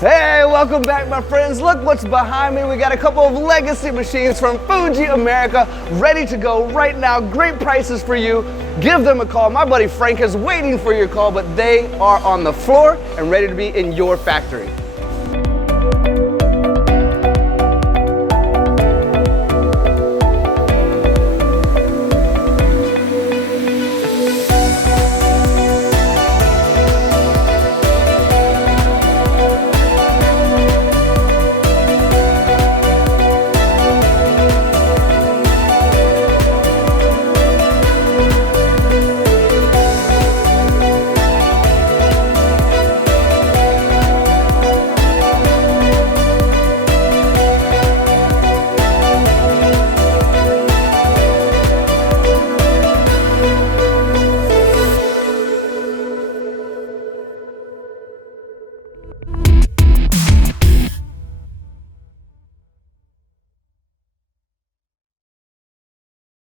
Hey, welcome back, my friends. Look what's behind me. We got a couple of legacy machines from Fuji America ready to go right now. Great prices for you. Give them a call. My buddy Frank is waiting for your call, but they are on the floor and ready to be in your factory.